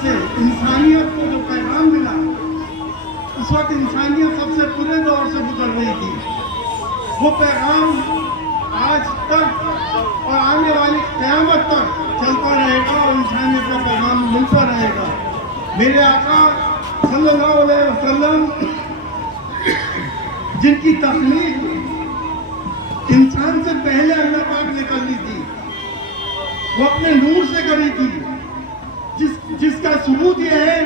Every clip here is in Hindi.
से इंसानियत को जो पैगाम मिला, उस वक्त इंसानियत सबसे बुरे दौर से गुजर रही थी। वो पैगाम आज तक और आने वाली क़यामत तक चलता रहेगा और इंसानियत का पैगाम मिलता रहेगा। मेरे आका सल्लल्लाहु अलैहि वसल्लम जिनकी तख्लीक इंसान से पहले अल्लाह पाक ने कर ली थी, वो अपने नूर से करी थी, जिसका सबूत यह है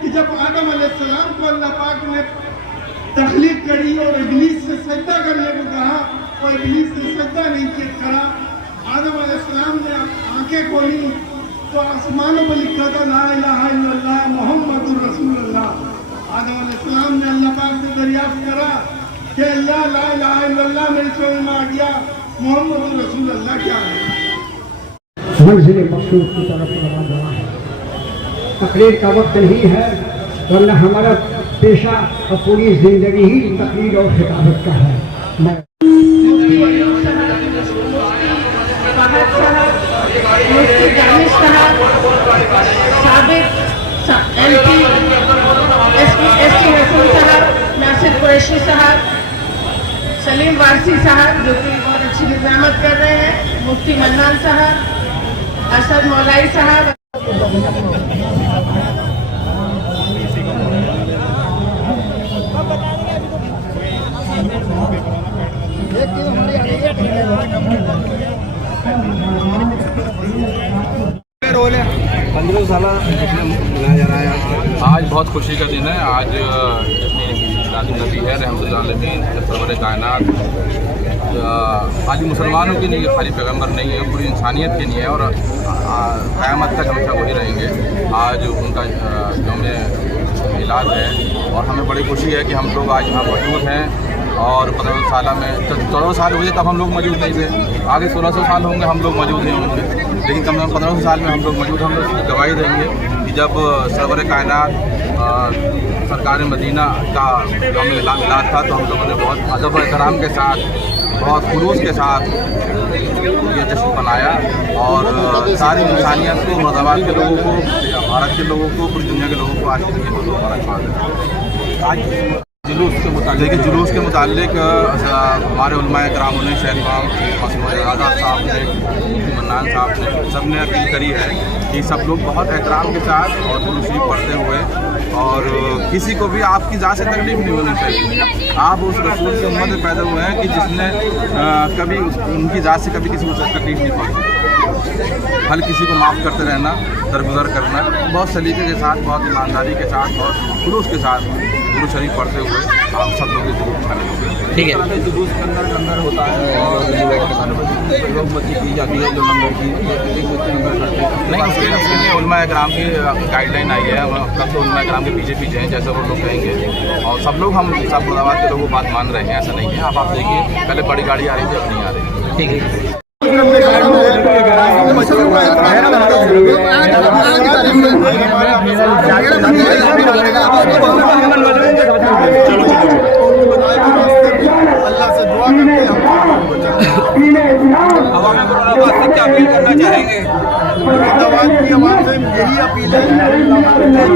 कि जब आदम अलैहिस्सलाम को अल्लाह पाक ने तख्लीक करी और इब्लीस से सजदा करने को कहा और इब्लीस ने सजदा नहीं करा, आदम अलैहिस्सलाम ने आंखें खोली तो आसमानों पर लिखा था ला इलाहा इल्लल्लाह मुहम्मदुर रसूलुल्लाह। आदम अलैहिस्सलाम ने अल्लाह पाक से दरियाफ्त करा कि अल्लाह ला इलाहा इल्लल्लाह मेरी समझ में आ गया, मुहम्मदुर रसूलुल्लाह क्या है। मंजिल मकसूद की तरफ रवाना है। तकरीर का वक्त नहीं है, वरना हमारा पेशा और पूरी जिंदगी ही तकरीर और खिताबत का है। नासिर कुरैशी साहब, सलीम वारसी साहब जो कि बहुत अच्छी निजामत कर रहे हैं, मुफ्ती मन्नान साहब, असद मौलाई साहब, आज बहुत खुशी का दिन है। आज नबी है रहमतुल्लिल आलमीन सरवर कायनात। खाली मुसलमानों के लिए, खाली पैगंबर नहीं है, पूरी इंसानियत के लिए है और क़यामत तक हमेशा वही रहेंगे। आज उनका यौम मिलाद है और हमें बड़ी खुशी है कि हम लोग आज यहाँ मौजूद हैं। और 1500 साल में 14 साल हुए तब हम लोग मौजूद नहीं थे, आगे 1600 साल होंगे हम लोग मौजूद नहीं होंगे, लेकिन कम से कम 1500 साल में हम लोग मौजूद। हम लोग इसकी गवाही देंगे कि जब सरवर कायनात सरकार मदीना का यौम मिलाद था तो हम लोगों ने बहुत अदब और एहतराम के साथ, बहुत खुलूस के साथ ये जश्न मनाया और सारी इंसानियत को, मुर्दाबाद के लोगों को, भारत के लोगों को, पूरी दुनिया के लोगों को आज के मुबारकबाद है। आज जुलूस के मुतालिक हमारे उलमाए करामों ने, शेख आज़ाद साहब ने, मन्नान साहब ने, सब ने अपील करी है कि सब लोग बहुत एहतराम के साथ और दुरूद शरीफ पढ़ते हुए और किसी को भी आपकी ज़ात से तकलीफ़ नहीं होनी चाहिए। आप उस रसूल की उम्मत में पैदा हुए हैं कि जिसने कभी उनकी ज़ात से कभी किसी को तकलीफ़ नहीं पहुँची। हर किसी को माफ़ करते रहना, दरगुजर करना, बहुत सलीके के साथ, बहुत ईमानदारी के साथ, बहुत खुलूस के साथ दुरूद शरीफ पढ़ते हुए आप सब लोग जरूर शामिल होंगे। ठीक है। जुलूस के अंदर होता है और लोग मस्जिद की जाती है, जो नंबर की नहीं, उसके लिए उलमाए कराम की गाइडलाइन आई है। कब तो उलमाए कराम के पीछे हैं जैसे वो लोग कहेंगे और सब लोग, हम सब मुर्दाबाद के लोगों बात मान रहे हैं, ऐसा नहीं है। आप देखिए पहले बड़ी गाड़ी आ रही थी, अब नहीं आ रही। ठीक है। अल्लाह से दुआ करते हैं। क्या अपील करना चाहेंगे? दवात की आवाज़ से यही अपील है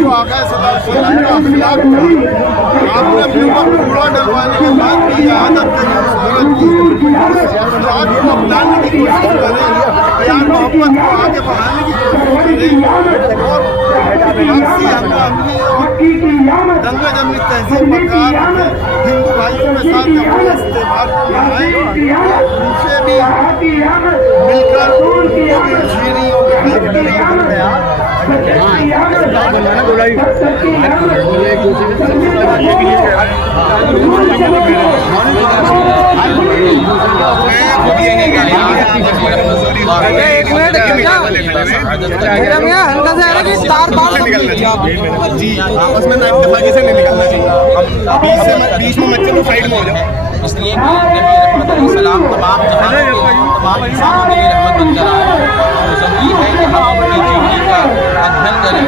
जो आगा सल्लल्लाहु अलैहि वसल्लम का अखलाक था, आपने अपने ऊपर कूड़ा डलवाने के बाद भी आदत करी उस औरत की, अखलाक को अपनाने की कोशिश करें, प्यार मोहब्बत को आगे बढ़ाने की कोशिश करें और दंगा जमनी तहजीब बरकरार रखें। हिंदू भाइयों के साथ अपने इस्तेमाल को बढ़ाएं, उनसे भी मिलकर उनको भी झीनी और जी आपस में दफागी से नहीं निकलना चाहिए, बीच में बच्चे लोग साइड में हो जाओ। इसलिए सलाम तमाम तमाम इंसानों के लिए रहमत बनकर आए और ज़रूरी है कि हम अपनी ज़िंदगी का अध्ययन करें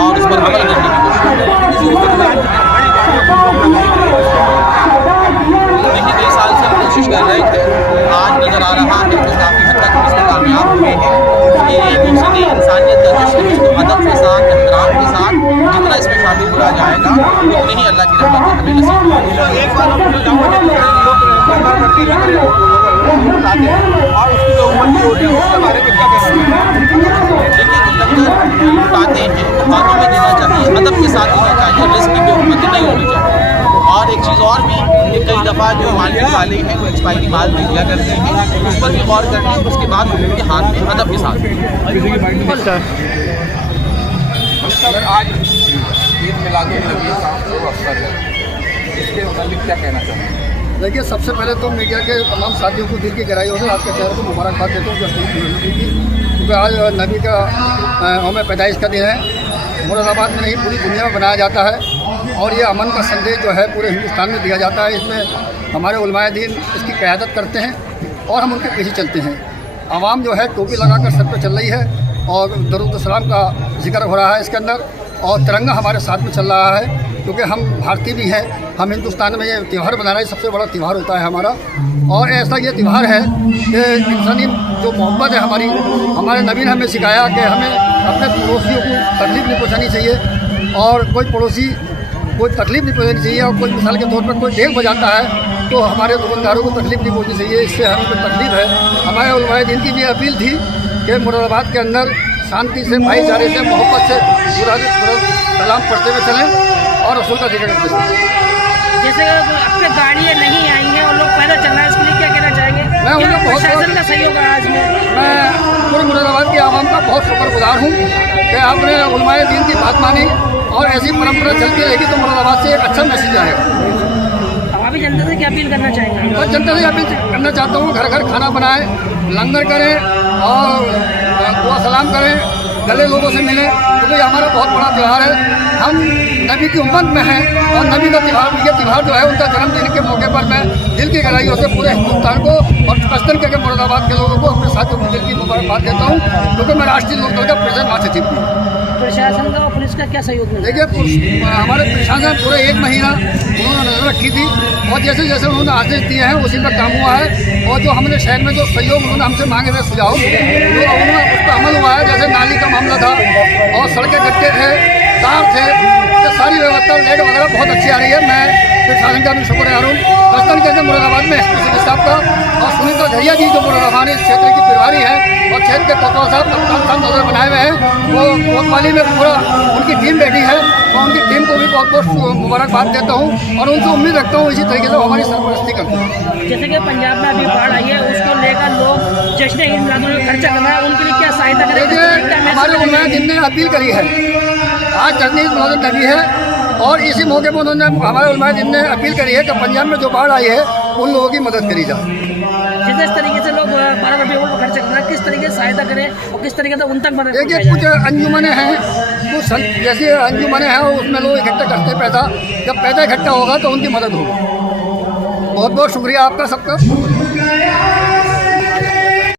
और इस पर अमल करने की कोशिश करें। देखिए कई साल से हम कोशिश कर रहे थे, आज नज़र आ रहा है कि काफ़ी हद तक हम इसमें कामयाब हुए हैं कि एक दूसरे इंसानियत का जश्न अदब के साथ, एहतराम के साथ जितना इसमें शामिल होना जाएगा उतनी ही अल्लाह की रहमत हमें नसीब होगी। एक बार हम और उसकी जो उम्र की होती है उसके बारे में क्या कहना चाहिए? देखिए, लंगर लुटाते हैं तो बातों में देना चाहिए, अदब के साथ देना चाहिए, रिस्क की बेहुरमती नहीं होनी चाहिए। और एक चीज़ और भी कि कई दफ़ा जो मार्केट वाले हैं वो एक्सपायरी माल दे दिया करते हैं, उस पर भी गौर करके और उसके बाद उनके हाथ में अदब के साथ। सर, आज ईद मिलादुन्नबी का शुभ अवसर है, इसके मुताबिक क्या कहना चाहेंगे? देखिए, सबसे पहले तो मीडिया के तमाम साथियों को दिल की गहराइयों से आपके चेहरे को मुबारकबाद देता हूँ क्योंकि आज नबी का यौम पैदाइश का दिन है। मुरादाबाद में नहीं, पूरी दुनिया में बनाया जाता है और ये अमन का संदेश जो है पूरे हिंदुस्तान में दिया जाता है। इसमें हमारे उलमाए दीन इसकी क़यादत करते हैं और हम उनके पीछे चलते हैं। आवाम जो है टोपी लगाकर सर पर चल रही है और दरूद सलाम का जिक्र हो रहा है इसके अंदर, और तिरंगा हमारे साथ में चल रहा है क्योंकि हम भारतीय भी हैं। हम हिंदुस्तान में ये त्यौहार मनाना ही सबसे बड़ा त्यौहार होता है हमारा। और ऐसा ये त्यौहार है कि इंसानी जो मोहब्बत है हमारी, हमारे नबी ने हमें सिखाया कि हमें अपने पड़ोसियों को तकलीफ़ नहीं पहुँचानी चाहिए और कोई पड़ोसी कोई तकलीफ़ नहीं पहुँचानी चाहिए। और कोई मिसाल के तौर पर कोई डेग बजाता है तो हमारे दुकानदारों को तकलीफ़ नहीं पहुँचनी चाहिए, इससे हमें कोई तकलीफ़ है। हमारे उलमाए दीन की भी अपील थी कि मुरादाबाद के अंदर शांति से, भाईचारे से, मोहब्बत से पूरा सलाम पढ़ते हुए चलें और रसूल का जिक्र करते चलें। जैसे अब तक गाड़ियाँ नहीं आई हैं और लोग पैदल चल रहे हैं, इसके लिए क्या कहना चाहेंगे? मैं उन्हें बहुत प्रशासन का सहयोग है आज में। मैं पूरे मुरादाबाद के आवाम का बहुत शुक्रगुजार हूँ कि आपने उलमाए दीन की बात मानी और ऐसी परंपरा चलती रहेगी तो मुरादाबाद से एक अच्छा मैसेज आएगा। अभी जनता से क्या अपील करना चाहेंगे? और जनता से अपील करना चाहता हूँ, घर घर खाना बनाएं, लंगर करें और दुआ सलाम करें, गले लोगों से मिलें क्योंकि हमारा बहुत बड़ा त्यौहार है। हम नबी की उम्मत में हैं और नबी का त्यौहार, ये त्यौहार जो है उनका जन्मदिन के मौके पर मैं दिल की गहराइयों से पूरे हिंदुस्तान को और खासकर करके मुरादाबाद के लोगों को अपने साथियों को दिल की मुबारकबाद देता हूँ क्योंकि मैं राष्ट्रीय लोकदल का प्रेसिडेंट महासचिव हूँ। प्रशासन का और पुलिस का क्या सहयोग मिला? देखिए, हमारे प्रशासन पूरे 1 महीना उन्होंने नजर रखी थी और जैसे जैसे उन्होंने आदेश दिए हैं उसी पर काम हुआ है। और जो हमने शहर में जो सहयोग उन्होंने हमसे मांगे थे सुझाव, जो उन्होंने उस पर अमल हुआ है। जैसे नाली का मामला था और सड़कें गड्ढे थे, तार थे, तो सारी व्यवस्था लाइट वगैरह बहुत अच्छी आ रही है। मैं प्रशासन का भी शुक्रगुजार हूँ, खासकर करके मुरादाबाद में एसपी साहब का और सुनीता झरिया जी जो मुरादाबाद क्षेत्र की प्रभारी है और क्षेत्र के कोतवाल साहब कप्तान साहब नजर बनाए हुए हैं, वो कोतवाली में पूरा उनकी टीम बैठी है और उनकी टीम को भी बहुत बहुत मुबारकबाद देता हूँ और उनसे उम्मीद रखता हूँ इसी तरीके से वो हमारी सरपरस्ती करते हैं। जैसे कि पंजाब में अभी बाढ़ आई है, उसको लेकर लोग जश्न ईद मिलादुन्नबी खर्चा कर रहे हैं, उनके लिए क्या सहायता करेंगे? हमारे उलमाए दीन ने अपील करी है, आज जश्न ईद मिलादुन्नबी है और इसी मौके पर उन्होंने हमारे उलमाए दीन ने अपील करी है कि पंजाब में जो बाढ़ आई है उन लोगों की मदद करी जाए। जिस तरीके से लोग 12 रुपये को खर्च कर रहे हैं, किस तरीके से सहायता करें और किस तरीके से उन तक मदद? देखिए, कुछ अंजुमने हैं, कुछ जैसे अंजुमने हैं उसमें लोग इकट्ठा करते हैं पैसा, जब पैसा इकट्ठा होगा तो उनकी मदद होगी। बहुत बहुत शुक्रिया आपका सबका।